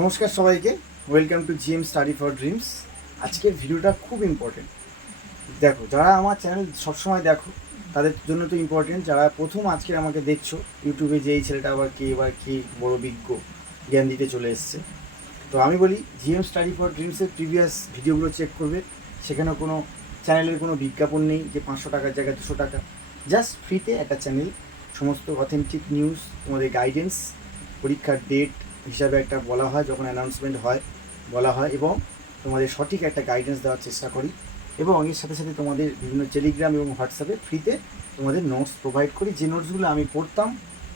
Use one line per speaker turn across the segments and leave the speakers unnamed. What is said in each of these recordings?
নমস্কার সবাইকে। Welcome to GM study for dreams আজকের ভিডিওটা খুব ইম্পর্টেন্ট দেখো, যারা আমার চ্যানেল সবসময় দেখো, তাদের জন্য তো ইম্পর্টেন্ট যারা প্রথম আজকে আমাকে দেখছ ইউটিউবে যে এই ছেলেটা আবার কে, এবার কি বড় বিজ্ঞ জ্ঞান দিতে চলে এসছে। তো আমি বলি জিএম স্টাডি ফর ড্রিমসের প্রিভিয়াস ভিডিওগুলো চেক করবে। সেখানে কোনো চ্যানেলের কোনো বিজ্ঞাপন নেই যে পাঁচশো টাকার জায়গায় দুশো টাকা। জাস্ট ফ্রিতে একটা চ্যানেল সমস্ত অথেন্টিক নিউজ তোমাদের গাইডেন্স পরীক্ষার ডেট হিসাবে একটা বলা হয়, যখন অ্যানাউন্সমেন্ট হয়, বলা হয় এবং তোমাদের সঠিক একটা গাইডেন্স দেওয়ার চেষ্টা করি এবং এর সাথে সাথে তোমাদের বিভিন্ন টেলিগ্রাম এবং হোয়াটসঅ্যাপে ফ্রিতে তোমাদের নোটস প্রোভাইড করি। যে নোটসগুলো আমি পড়তাম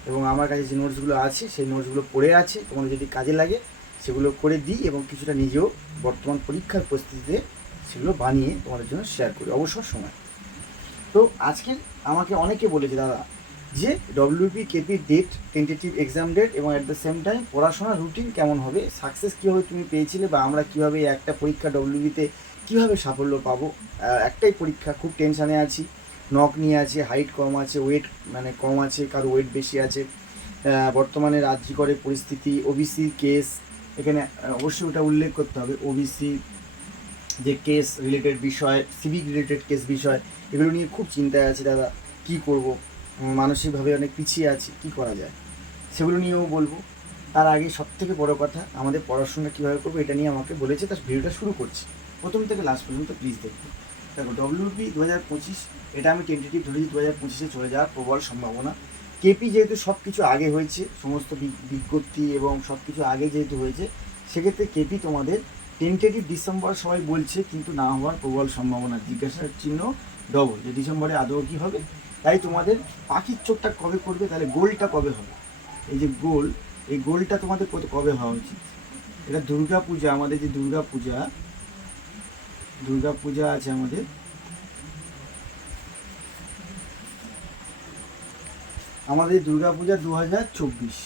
এবং আমার কাছে যে নোটসগুলো আছে, সেই নোটসগুলো পড়ে আছে, তোমাদের যদি কাজে লাগে সেগুলো করে দিই এবং কিছুটা নিজেও বর্তমান পরীক্ষার পরিস্থিতিতে সেগুলো বানিয়ে তোমাদের জন্য শেয়ার করি। অবসর সময়। তো আজকে আমাকে অনেকে বলেছে, দাদা যে WP KP date tentative exam date এবং অ্যাট দ্য সেম টাইম পড়াশোনার রুটিন কেমন হবে সাকসেস কীভাবে তুমি পেয়েছিলে বা আমরা কীভাবে একটা পরীক্ষা ডব্লিউবিতে কীভাবে সাফল্য পাবো একটাই পরীক্ষা, খুব টেনশানে আছি নক নিয়ে আছে হাইট কম আছে ওয়েট মানে কম আছে, কারও ওয়েট বেশি আছে বর্তমানে রাজ্যিকরের পরিস্থিতি ওবিসি কেস এখানে অবশ্যই ওটা উল্লেখ করতে হবে ওবিসি যে কেস রিলেটেড বিষয় সিভিক রিলেটেড কেস বিষয়, এগুলো নিয়ে খুব চিন্তায় আছে দাদা, কী করব? মানসিকভাবে অনেক পিছিয়ে আছি, কি করা যায়? সেগুলো নিয়েও বলব। তার আগে সব থেকে বড় কথা, আমাদের পড়াশোনা কীভাবে করব এটা নিয়ে আমাকে বলেছে, তার ভিডিওটা শুরু করছি। প্রথম থেকে লাস্ট পর্যন্ত প্লিজ দেখবে। দেখো ডব্লিউপি দু হাজার পঁচিশ, এটা আমি টেন্টেটিভ ধরেছি দু হাজার পঁচিশে চলে যাওয়ার প্রবল সম্ভাবনা। কেপি যেহেতু সব কিছু আগে হয়েছে, সমস্ত বিজ্ঞপ্তি এবং সব কিছু আগে যেহেতু হয়েছে, সেক্ষেত্রে কেপি তোমাদের টেন্টেটিভ ডিসেম্বর সবাই বলছে, কিন্তু না হওয়ার প্রবল সম্ভাবনা। জিজ্ঞাসার চিহ্ন ডবল যে ডিসেম্বরে আদৌ কী হবে? তাই তোমাদের পাখির চোখটা কবে করবে তাহলে গোলটা কবে হবে? এই যে গোল, এই গোলটা তোমাদের কবে হওয়া উচিত? এটা দুর্গা পূজা আমাদের যে দুর্গা পূজা দুর্গা পূজা আছে আমাদের। আমাদের দুর্গা পূজা দু হাজার চব্বিশ।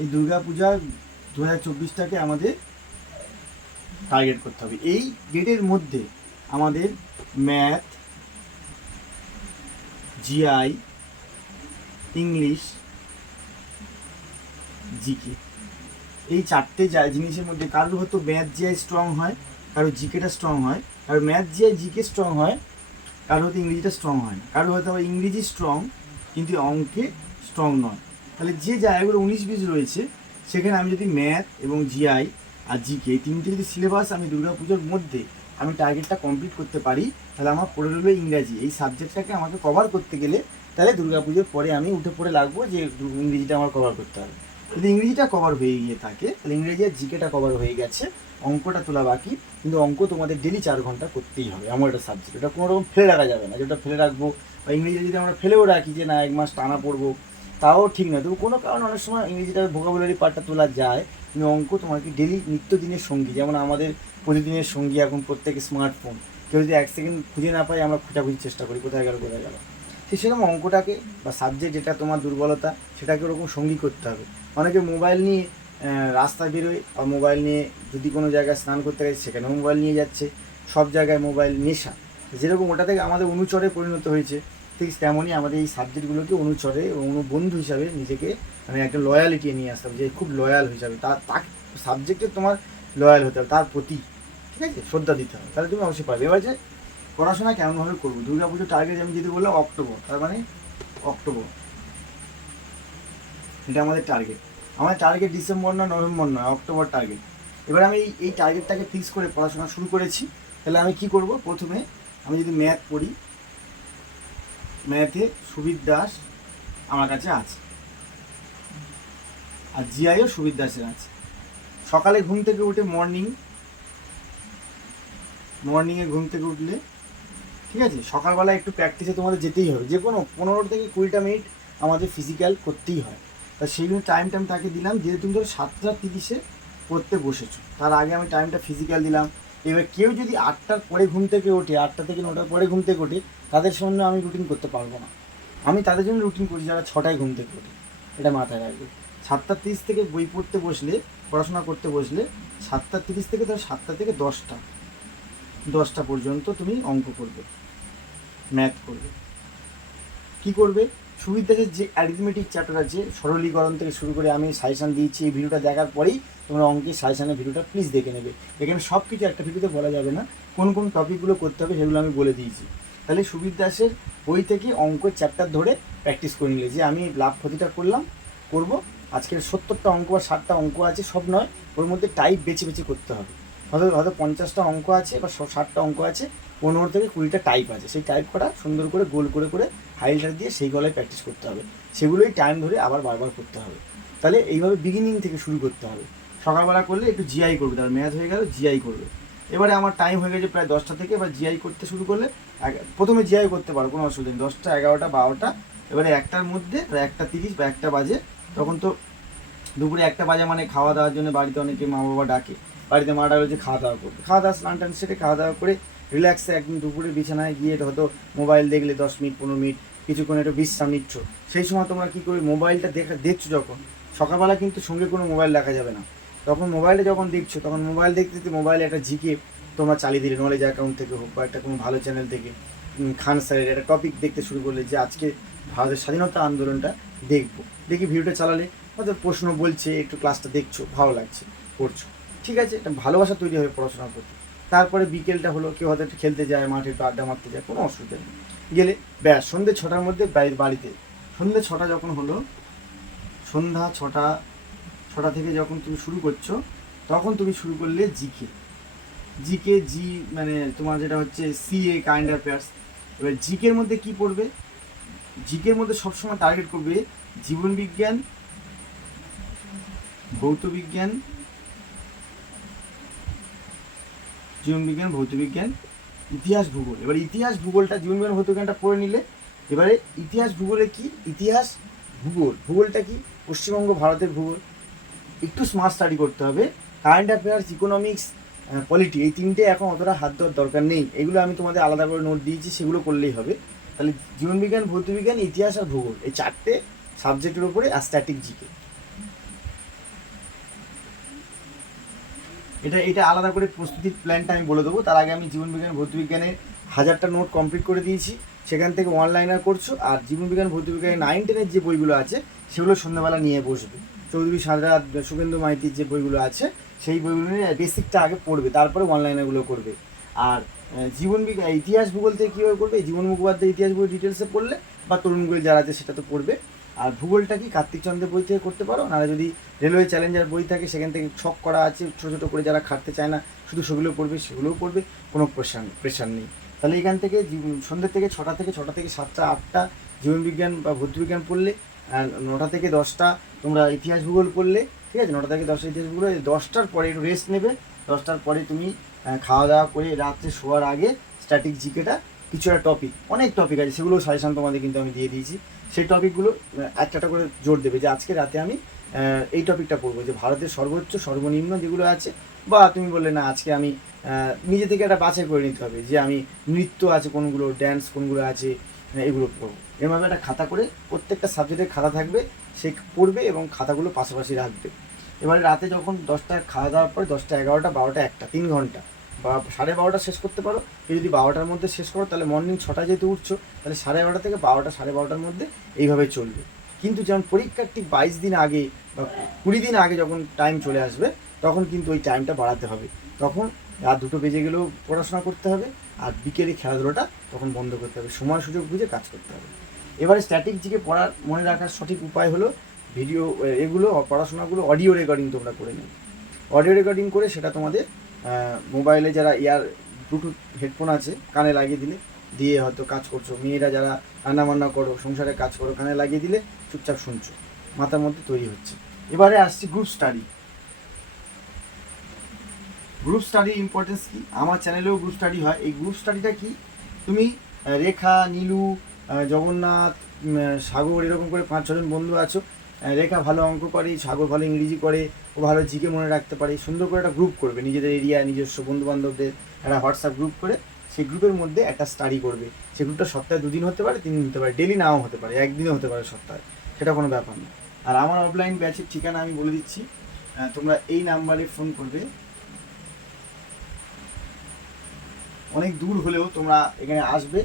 এই দুর্গা পূজা দু হাজার চব্বিশটাকে আমাদের টার্গেট করতে হবে। এই ডেটের মধ্যে আমাদের ম্যাথ জিআই, ইংলিশ, জিকে। এই চারটে জিনিসের মধ্যে কারোর হয়তো ম্যাথ জিআই স্ট্রং হয় কারও জিকেটা স্ট্রং হয় কারও ম্যাথ জিআই, জিকে স্ট্রং হয় কারও হয়তো ইংরেজিটা স্ট্রং হয় না। কারও হয়তো আবার ইংরেজি স্ট্রং কিন্তু অঙ্কে স্ট্রং নয়। তাহলে যে জায়গাগুলো উনিশ বিশ রয়েছে, সেখানে আমি যদি ম্যাথ এবং জিআই আর জিকে এই তিনটে যদি সিলেবাস আমি দুর্গা পুজোর মধ্যে আমি টার্গেটটা কমপ্লিট করতে পারি তাহলে আমার পড়ে রইল ইংরাজি। এই সাবজেক্টটাকে আমাকে কভার করতে গেলে তাহলে দুর্গা পুজোর পরে আমি উঠে পড়ে লাগবো যে ইংরেজিটা আমার কভার করতে হবে। যদি ইংরেজিটা কভার হয়ে গিয়ে থাকে, তাহলে ইংরেজি আর জিকেটা কভার হয়ে গেছে, অঙ্কটা তোলা বাকি, কিন্তু অঙ্ক তোমাদের ডেলি চার ঘণ্টা করতেই হবে, এমন একটা সাবজেক্ট এটা কোনো রকম ফেলে রাখা যাবে না যেটা ফেলে রাখব, বা ইংরেজি যদি আমরা ফেলেও রাখি যে না, এক মাস টানা পড়ব, তাও ঠিক নয়। তবু কোনো কারণে অনেক সময় ইংরেজিটা ভোকাবুলারি পার্টটা তোলা যায়, কিন্তু অঙ্ক তোমাকে ডেলি নিত্যদিনের সঙ্গী, যেমন আমাদের প্রতিদিনের সঙ্গী এখন প্রত্যেক স্মার্টফোন কেউ যদি এক সেকেন্ড খুঁজে না পাই আমরা খোঁজাখুঁজির চেষ্টা করি, কোথায় গেল কোথায় গেল। ঠিক সেরকম অঙ্কটাকে বা সাবজেক্ট যেটা তোমার দুর্বলতা, সেটাকে ওরকম সঙ্গী করতে হবে। অনেকে মোবাইল নিয়ে রাস্তা বেরোয় আর মোবাইল নিয়ে যদি কোনো জায়গায় স্নান করতে গেছে, সেখানেও মোবাইল নিয়ে যাচ্ছে। সব জায়গায় মোবাইল নেশা। যেরকম ওটা থেকে আমাদের অনুচরে পরিণত হয়েছে, ঠিক তেমনই আমাদের এই সাবজেক্টগুলোকে অনুচরে অনুবন্ধু হিসাবে নিজেকে মানে একটা লয়ালিটি নিয়ে আসতে হবে, যে খুব লয়াল হিসাবে। তার তার সাবজেক্টে তোমার লয়াল হতে হবে, তার প্রতি। ঠিক আছে? শ্রদ্ধা দিতে হবে। তাহলে তুমি অবশ্যই পারবে। এবার যে পড়াশোনা কেমনভাবে করব? দুর্গা পুজোর টার্গেট আমি যদি বললাম অক্টোবর, তার মানে অক্টোবর। এটা আমাদের টার্গেট আমাদের টার্গেট ডিসেম্বর না নভেম্বর নয়, অক্টোবর টার্গেট এবার আমি এই- টার্গেটটাকে ফিক্স করে পড়াশোনা শুরু করেছি। তাহলে আমি কি করব? প্রথমে আমি যদি ম্যাথ পড়ি ম্যাথে সুবিদ দাস আমার কাছে আছে। আর জিআইও সুবিদ দাসের আছে। সকালে ঘুম থেকে উঠে মর্নিং মর্নিংয়ে ঘুম থেকে উঠলে, ঠিক আছে? সকালবেলা একটু প্র্যাকটিসে তোমাদের যেতেই হবে। যে কোনো পনেরো থেকে কুড়িটা মিনিট আমাদের ফিজিক্যাল করতেই হয়। তা সেই জন্য টাইম টাইম তাকে দিলাম। যে তুমি ধরো সাতটা তিরিশে পড়তে বসেছো, তার আগে আমি টাইমটা ফিজিক্যাল দিলাম। এবার কেউ যদি আটটার পরে ঘুম থেকে ওঠে, আটটা থেকে নটার পরে ঘুম থেকে ওঠে, তাদের সঙ্গে আমি রুটিন করতে পারব না। আমি তাদের জন্য রুটিন করি, যারা ছটায় ঘুম থেকে ওঠে। এটা মাথায় রাখবে। সাতটা তিরিশ থেকে বই পড়তে বসলে, পড়াশোনা করতে বসলে, সাতটা তিরিশ থেকে ধরো সাতটা থেকে দশটা দশটা পর্যন্ত তুমি অঙ্ক করবে ম্যাথ করবে। কি করবে? সুবিধাজের যে অ্যারিথমেটিক চ্যাপ্টার আছে, সরলীকরণ থেকে শুরু করে আমি সাজেশান দিয়েছি, এই ভিডিওটা দেখার পরেই তোমরা অঙ্কের সাজেশানের ভিডিওটা প্লিজ দেখে নেবে। এখানে সব কিছু একটা ভিডিওতে বলা যাবে না, কোন কোন টপিকগুলো করতে হবে সেগুলো আমি বলে দিয়েছি। তাহলে সুবির দাসের বই থেকে অঙ্কের চ্যাপ্টার ধরে প্র্যাকটিস করে নিলে, যে আমি লাভ ক্ষতিটা করলাম, করব, আজকের সত্তরটা অঙ্ক বা ষাটটা অঙ্ক আছে, সব নয়, ওর মধ্যে টাইপ বেছে বেছে করতে হবে। হয়তো হয়তো পঞ্চাশটা অঙ্ক আছে বা ষাটটা অঙ্ক আছে, পনেরো থেকে কুড়িটা টাইপ আছে। সেই টাইপ করা সুন্দর করে গোল করে করে হাইলাইটার দিয়ে সেই গলায় প্র্যাকটিস করতে হবে। সেগুলোই টাইম ধরে আবার বারবার করতে হবে। তাহলে এইভাবে বিগিনিং থেকে শুরু করতে হবে। সকালবেলা করলে একটু জিআই করবে তার ম্যাথ হয়ে গেল জিআই করবে। এবারে আমার টাইম হয়ে গেছে প্রায় দশটা থেকে, এবার জিআই করতে শুরু করলে প্রথমে জিআই করতে পারো, কোনো অসুবিধা নেই। দশটা, এগারোটা, বারোটা, এবারে একটার মধ্যে প্রায় একটা তিরিশ বা একটা বাজে। তখন তো দুপুরে একটা বাজে মানে খাওয়া দাওয়ার জন্য বাড়িতে অনেকে মা বাবা ডাকে। বাড়িতে মা ডাকলে যে খাওয়া দাওয়া করবে খাওয়া দাওয়া স্নান টান সেরে খাওয়া দাওয়া করে রিল্যাক্সে একদিন দুপুরে বিছানায় গিয়ে হয়তো মোবাইল দেখলে দশ মিনিট, পনেরো মিনিট, কিছুক্ষণ একটু বিশ্রাম নিচ্ছ। সেই সময় তোমরা কী করবে? মোবাইলটা দেখা দেখছ যখন, সকালবেলা কিন্তু সঙ্গে কোনো মোবাইল দেখা যাবে না। তখন মোবাইলে যখন দেখছ, তখন মোবাইল দেখতে দেখতে মোবাইলে একটা জিকে তোমরা চালিয়ে দিলে নলেজ অ্যাকাউন্ট থেকে হোক বা একটা কোনো ভালো চ্যানেল থেকে। খান স্যারের একটা টপিক দেখতে শুরু করলে যে আজকে ভারতের স্বাধীনতা আন্দোলনটা দেখব। দেখি ভিডিওটা চালালে, হয়তো প্রশ্ন বলছে, একটু ক্লাসটা দেখছ, ভালো লাগছে, করছ। ঠিক আছে, একটা ভালোবাসা তৈরি হবে পড়াশোনার প্রতি। তারপরে বিকেলটা হলো কেউ হয়তো খেলতে যায়, মাঠে একটু আড্ডা মারতে যায়, কোনো অসুবিধা নেই। গেলে ব্যাস, সন্ধ্যে ছটার মধ্যে বাড়ি- বাড়িতে। সন্ধ্যে ছটা যখন হলো, সন্ধ্যা ছটা ছটা থেকে যখন তুমি শুরু করছ, তখন তুমি শুরু করলে জিকে জিকে জি মানে তোমার যেটা হচ্ছে সিএ কাইন্ড অ্যাফেয়ার্স এবার জিকের মধ্যে কি পড়বে? জিকের মধ্যে সবসময় টার্গেট করবে জীবন বিজ্ঞান ভৌত বিজ্ঞান জীবন বিজ্ঞান, ভৌত বিজ্ঞান, ইতিহাস, ভূগোল। এবার ইতিহাস, ভূগোলটা, জীবন বিজ্ঞান, ভৌত বিজ্ঞানটা পড়ে নিলে, এবারে ইতিহাস, ভূগোলে কি? ইতিহাস, ভূগোল। ভূগোলটা কি? পশ্চিমবঙ্গ, ভারতের ভূগোল। একটু স্মার্ট স্টাডি করতে হবে। কারেন্ট অ্যাফেয়ার্স ইকোনমিক্স পলিটি এই তিনটে এখন অতটা হাত দেওয়ার দরকার নেই। এগুলো আমি তোমাদের আলাদা করে নোট দিয়েছি, সেগুলো করলেই হবে। তাহলে জীবনবিজ্ঞান ভৌতবিজ্ঞান ইতিহাস আর ভূগোল, এই চারটে সাবজেক্টের উপরে আর স্ট্যাটিক জিকে এটা এটা আলাদা করে প্রস্তুতির প্ল্যানটা আমি বলে দেবো। তার আগে আমি জীবনবিজ্ঞান ভৌতবিজ্ঞানের হাজারটা নোট কমপ্লিট করে দিয়েছি। সেখান থেকে অনলাইনার করছ, আর জীবনবিজ্ঞান ভৌতবিজ্ঞানের নাইন টেনের যে বইগুলো আছে, সেগুলো সন্ধ্যাবেলা নিয়ে বসবে। চৌধুরী সাজরা সুখেন্দু মাইতির যে বইগুলো আছে, সেই বইগুলো নিয়ে বেসিকটা আগে পড়বে, তারপরে অনলাইনারগুলো করবে। আর জীবন ইতিহাস ভূগোল থেকে কীভাবে করবে জীবন মুখোপাধ্যায় ইতিহাস বই ডিটেলসে পড়লে, বা তরুণ যারা আছে সেটা তো পড়বে। আর ভূগোলটা কি? কার্তিক চন্দ্রের বই থেকে করতে পারো? নাহলে যদি রেলওয়ে চ্যালেঞ্জার বই থাকে, সেখান থেকে ছক করা আছে, ছোটো ছোটো করে যারা খাটতে চায় না, শুধু সেগুলো পড়বে, সেগুলোও পড়বে, কোনো প্রেশার প্রেশার নেই। তাহলে এখান থেকে সন্ধ্যে থেকে ছটা থেকে ছটা থেকে সাতটা, আটটা জীবনবিজ্ঞান বা ভৌতবিজ্ঞান পড়লে নটা থেকে দশটা, তোমরা ইতিহাস ভূগোল পড়লে, ঠিক আছে? নটা থেকে দশটা ইতিহাস ভূগোল দশটার পরে একটু রেস্ট নেবে, দশটার পরে তুমি খাওয়া দাওয়া করে রাত্রে শোয়ার আগে স্ট্যাটিক জিকেটা কিছু একটা টপিক অনেক টপিক আছে, সেগুলো সাজেশন তোমাদের কিন্তু আমি দিয়ে দিয়েছি। সেই টপিকগুলো একটা করে জোর দেবে যে আজকে রাতে আমি এই টপিকটা পড়ব যে ভারতের সর্বোচ্চ, সর্বনিম্ন যেগুলো আছে বা তুমি বললে না, আজকে আমি নিজে থেকে একটা বাছাই করে নিতে হবে যে আমি নৃত্য আছে কোনগুলো ড্যান্স কোনগুলো আছে এগুলো পড়ব এভাবে একটা খাতা করে প্রত্যেকটা সাবজেক্টের খাতা থাকবে, সে পড়বে এবং খাতাগুলো পাশাপাশি রাখবে। এবারে রাতে যখন দশটা খাওয়া দাওয়ার পর দশটা এগারোটা, বারোটা, একটা, তিন ঘণ্টা বা সাড়ে বারোটা শেষ করতে পারো। যদি বারোটার মধ্যে শেষ করো, তাহলে মর্নিং ছটা যেহেতু উঠছো, তাহলে সাড়ে এগারোটা থেকে বারোটা, সাড়ে বারোটার মধ্যে এইভাবে চলবে। কিন্তু যেমন পরীক্ষার ঠিক বাইশ দিন আগে বা কুড়ি দিন আগে যখন টাইম চলে আসবে, তখন কিন্তু ওই টাইমটা বাড়াতে হবে। তখন রাত দুটো বেজে গেলেও পড়াশোনা করতে হবে, আর বিকেলে খেলাধুলোটা তখন বন্ধ করতে হবে। সময় সুযোগ বুঝে কাজ করতে হবে। এবারে স্ট্যাটিক জিকে পড়ার, মনে রাখার সঠিক উপায় হলো ভিডিও এগুলো, পড়াশোনাগুলো অডিও রেকর্ডিং তোমরা করে নেবে অডিও রেকর্ডিং করে সেটা তোমাদের মোবাইলে যারা ইয়ার ব্লুটুথ হেডফোন আছে, কানে লাগিয়ে দিলে দিয়ে হয়তো কাজ করছ। মেয়েরা যারা রান্না বান্না করো, সংসারে কাজ করো, কানে লাগিয়ে দিলে চুপচাপ শুনছো। মাথার মধ্যে তৈরি হচ্ছে। এবারে আসছি গ্রুপ স্টাডি গ্রুপ স্টাডির ইম্পর্টেন্স কি? আমার চ্যানেলেও গ্রুপ স্টাডি হয়। এই গ্রুপ স্টাডিটা কি? তুমি রেখা, নীলু জগন্নাথ সাগর, এরকম করে পাঁচ ছজন বন্ধু আছো। রেখা ভালো অঙ্ক করে, সাগর ভালো ইংরেজি করে, ও ভালো জিকে মনে রাখতে পারে, সুন্দর করে একটা গ্রুপ করবে, নিজেদের এরিয়া নিজস্ব বন্ধু বান্ধবদের একটা হোয়াটসঅ্যাপ গ্রুপ করে, সেই গ্রুপের মধ্যে একটা স্টাডি করবে। সেই গ্রুপটা সপ্তাহে দুদিন হতে পারে তিন দিন হতে পারে ডেলি নাও হতে পারে, একদিনও হতে পারে সপ্তাহে, সেটা কোনো ব্যাপার না। আর আমার অফলাইন ব্যাচের ঠিকানা আমি বলে দিচ্ছি তোমরা এই নাম্বারে ফোন করবে। অনেক দূর হলেও তোমরা এখানে আসবে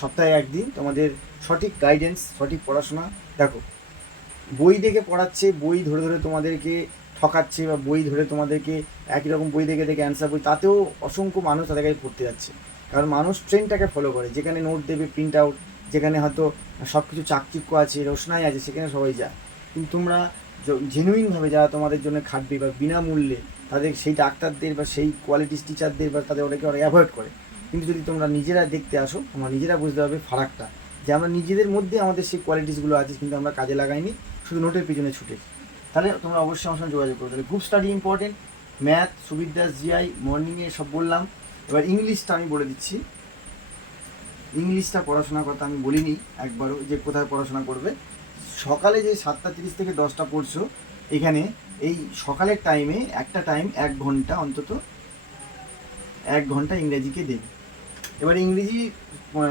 সপ্তাহে একদিন, তোমাদের সঠিক গাইডেন্স সঠিক পড়াশোনা, দেখো বই দেখে পড়াচ্ছে, বই ধরে ধরে তোমাদেরকে ঠকাচ্ছে বা বই ধরে তোমাদেরকে একই রকম বই দেখে দেখে অ্যান্সার বই তাতেও অসংখ্য মানুষ তাদের কাছে পড়তে যাচ্ছে। কারণ মানুষ ট্রেনটাকে ফলো করে, যেখানে নোট দেবে প্রিন্ট আউট যেখানে হয়তো সব কিছু চাকচিক্য আছে, রোশনাই আছে, সেখানে সবাই যায়। কিন্তু তোমরা জেনুইনভাবে যারা তোমাদের জন্য খাটবে বা বিনামূল্যে তাদের সেই ডাক্তারদের বা সেই কোয়ালিটিস টিচারদের বা তাদের ওটাকে ওরা অ্যাভয়েড করে। কিন্তু যদি তোমরা নিজেরা দেখতে আসো তোমরা নিজেরা বুঝতে পারবে ফারাকটা। যে আমরা নিজেদের মধ্যে আমাদের সেই কোয়ালিটিসগুলো আছে, কিন্তু আমরা কাজে লাগাইনি। শুধু নোটের পিছনে ছুটেছি তাহলে তোমরা অবশ্যই আমার সঙ্গে যোগাযোগ করো। তাহলে group study important math Subid Das GI মর্নিংয়ে সব বললাম। এবার ইংলিশটা আমি বলে দিচ্ছি। ইংলিশটা পড়াশোনার কথা আমি বলিনি, একবারও যে কোথায় পড়াশোনা করবে। সকালে যে সাতটা তিরিশ থেকে দশটা পড়ছো, এখানে এই সকালের টাইমে একটা টাইম এক ঘণ্টা অন্তত, এক ঘণ্টা ইংরেজিকে দেবে। এবার ইংরেজি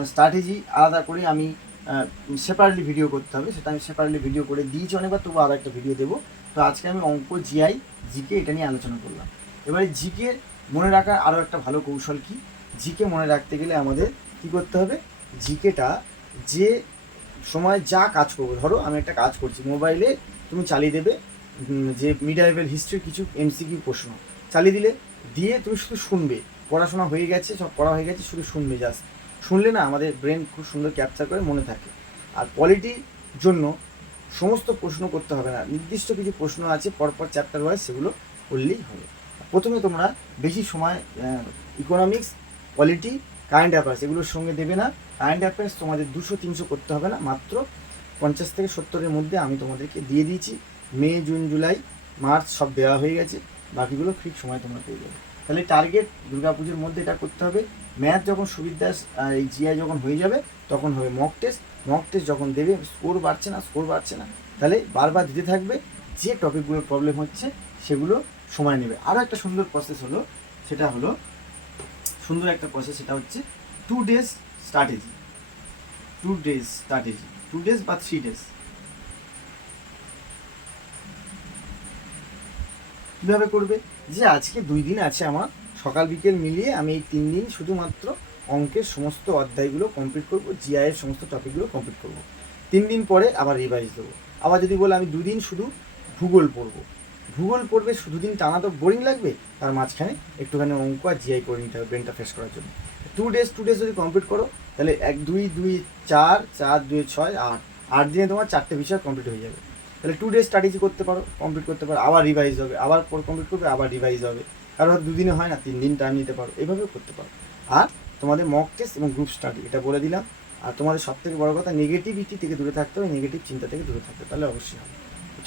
স্ট্র্যাটেজি আলাদা করে আমি সেপারেটলি ভিডিও করতে হবে। সেটা আমি সেপারেটলি ভিডিও করে দিয়েছি অনেকবার তবু আরও একটা ভিডিও দেবো। তো আজকে আমি অঙ্ক জিআই জিকে এটা নিয়ে আলোচনা করলাম। এবারে জিকে মনে রাখার আরও একটা ভালো কৌশল কি? জিকে মনে রাখতে গেলে আমাদের কী করতে হবে? জিকেটা যে সময় যা কাজ করব, ধরো আমি একটা কাজ করছি মোবাইলে তুমি চালিয়ে দেবে যে মিডাইভেল হিস্ট্রির কিছু এমসিকিউ প্রশ্ন। চালিয়ে দিলে, দিয়ে তুমি শুধু শুনবে। পড়াশোনা হয়ে গেছে, সব পড়া হয়ে গেছে, শুধু শুনবে জাস্ট শুনলে না আমাদের ব্রেন খুব সুন্দর ক্যাপচার করে মনে থাকে। আর পলিটির জন্য সমস্ত প্রশ্ন করতে হবে না। নির্দিষ্ট কিছু প্রশ্ন আছে, পরপর চ্যাপ্টার ওয়াইজ সেগুলো করলেই হবে। প্রথমে তোমরা বেশি সময় ইকোনমিক্স পলিটি কারেন্ট অ্যাফেয়ার্স এগুলোর সঙ্গে দেবে না। কারেন্ট অ্যাফেয়ার্স তোমাদের দুশো, তিনশো করতে হবে না। মাত্র পঞ্চাশ থেকে সত্তরের মধ্যে আমি তোমাদেরকে দিয়ে দিয়েছি। মে, জুন, জুলাই, মার্চ সব দেওয়া হয়ে গেছে। বাকিগুলো ঠিক সময় তোমরা পেয়ে যাবে। তাহলে টার্গেট দুর্গাপুজোর মধ্যে এটা করতে হবে। ম্যাথ যখন সুবিধা এই জিআই যখন হয়ে যাবে, তখন হবে মক টেস্ট মক টেস্ট যখন দেবে স্কোর বাড়ছে না স্কোর বাড়ছে না, তাহলে বারবার দিতে থাকবে। যে টপিকগুলোর প্রবলেম হচ্ছে, সেগুলো সময় নেবে। আরও একটা সুন্দর প্রসেস হলো, সেটা হলো, সুন্দর একটা প্রসেস সেটা হচ্ছে two days strategy two days strategy two days বা থ্রি ডেজ কীভাবে করবে? যে আজকে দুই দিন আছে আমার। সকাল, বিকেল মিলিয়ে আমি এই তিন দিন শুধুমাত্র অঙ্কের সমস্ত অধ্যায়গুলো কমপ্লিট করব জিআইয়ের সমস্ত টপিকগুলো কমপ্লিট করব। তিন দিন পরে আবার রিভাইজ দেবো। আবার যদি বলে আমি দুদিন শুধু ভূগোল পড়ব, ভূগোল পড়বে শুধু দিন টানা তো বোরিং লাগবে? তার মাঝখানে একটুখানি অঙ্ক আর জিআই করে নিতে হবে ব্রেনটা ফ্রেশ করার জন্য। টু ডেজ টু ডেজ যদি কমপ্লিট করো, তাহলে এক, দুই দুই, চার চার, দুই, ছয়, আট। আট দিনে তোমার চারটে বিষয় কমপ্লিট হয়ে যাবে। তাহলে টু ডেজ স্ট্র্যাটেজি করতে পারো কমপ্লিট করতে পারো, আবার রিভাইজ হবে, আবার কমপ্লিট করবে, আবার রিভাইজ হবে। কারণ হয়তো দুদিনে হয় না, তিন দিন টাইম নিতে পারো, এভাবেও করতে পারো। আর তোমাদের মক টেস্ট এবং গ্রুপ স্টাডি এটা বলে দিলাম। আর তোমাদের সব থেকে বড় কথা নেগেটিভিটি থেকে দূরে থাকতে হবে নেগেটিভ চিন্তা থেকে দূরে থাকতে তাহলে অবশ্যই হবে।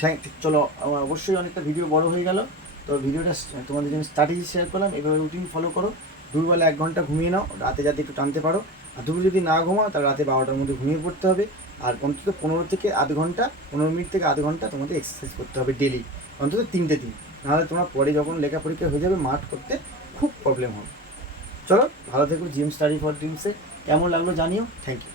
থ্যাংক চলো অবশ্যই অনেকটা ভিডিও বড় হয়ে গেল। তো ভিডিওটা তোমাদের জন্য স্ট্র্যাটেজি শেয়ার করলাম, এভাবে রুটিন ফলো করো। দুপুরবেলা এক ঘণ্টা ঘুমিয়ে নাও, রাতে যাতে একটু টানতে পারো। আর দুপুর যদি না ঘুমাও, তাহলে রাতে বারোটার মধ্যে ঘুমিয়ে পড়তে হবে। আর অন্তত পনেরো থেকে আধ ঘণ্টা, পনেরো মিনিট থেকে আধ ঘণ্টা তোমাদের এক্সারসাইজ করতে হবে ডেলি অন্তত তিনটে দিন। নাহলে তোমার পরে যখন লেখা পরীক্ষা হয়ে যাবে মাঠ করতে খুব প্রবলেম হবে। চলো, ভালো থেকো জিম স্টাডি ফর ড্রিমসে কেমন লাগল জানিও। Thank you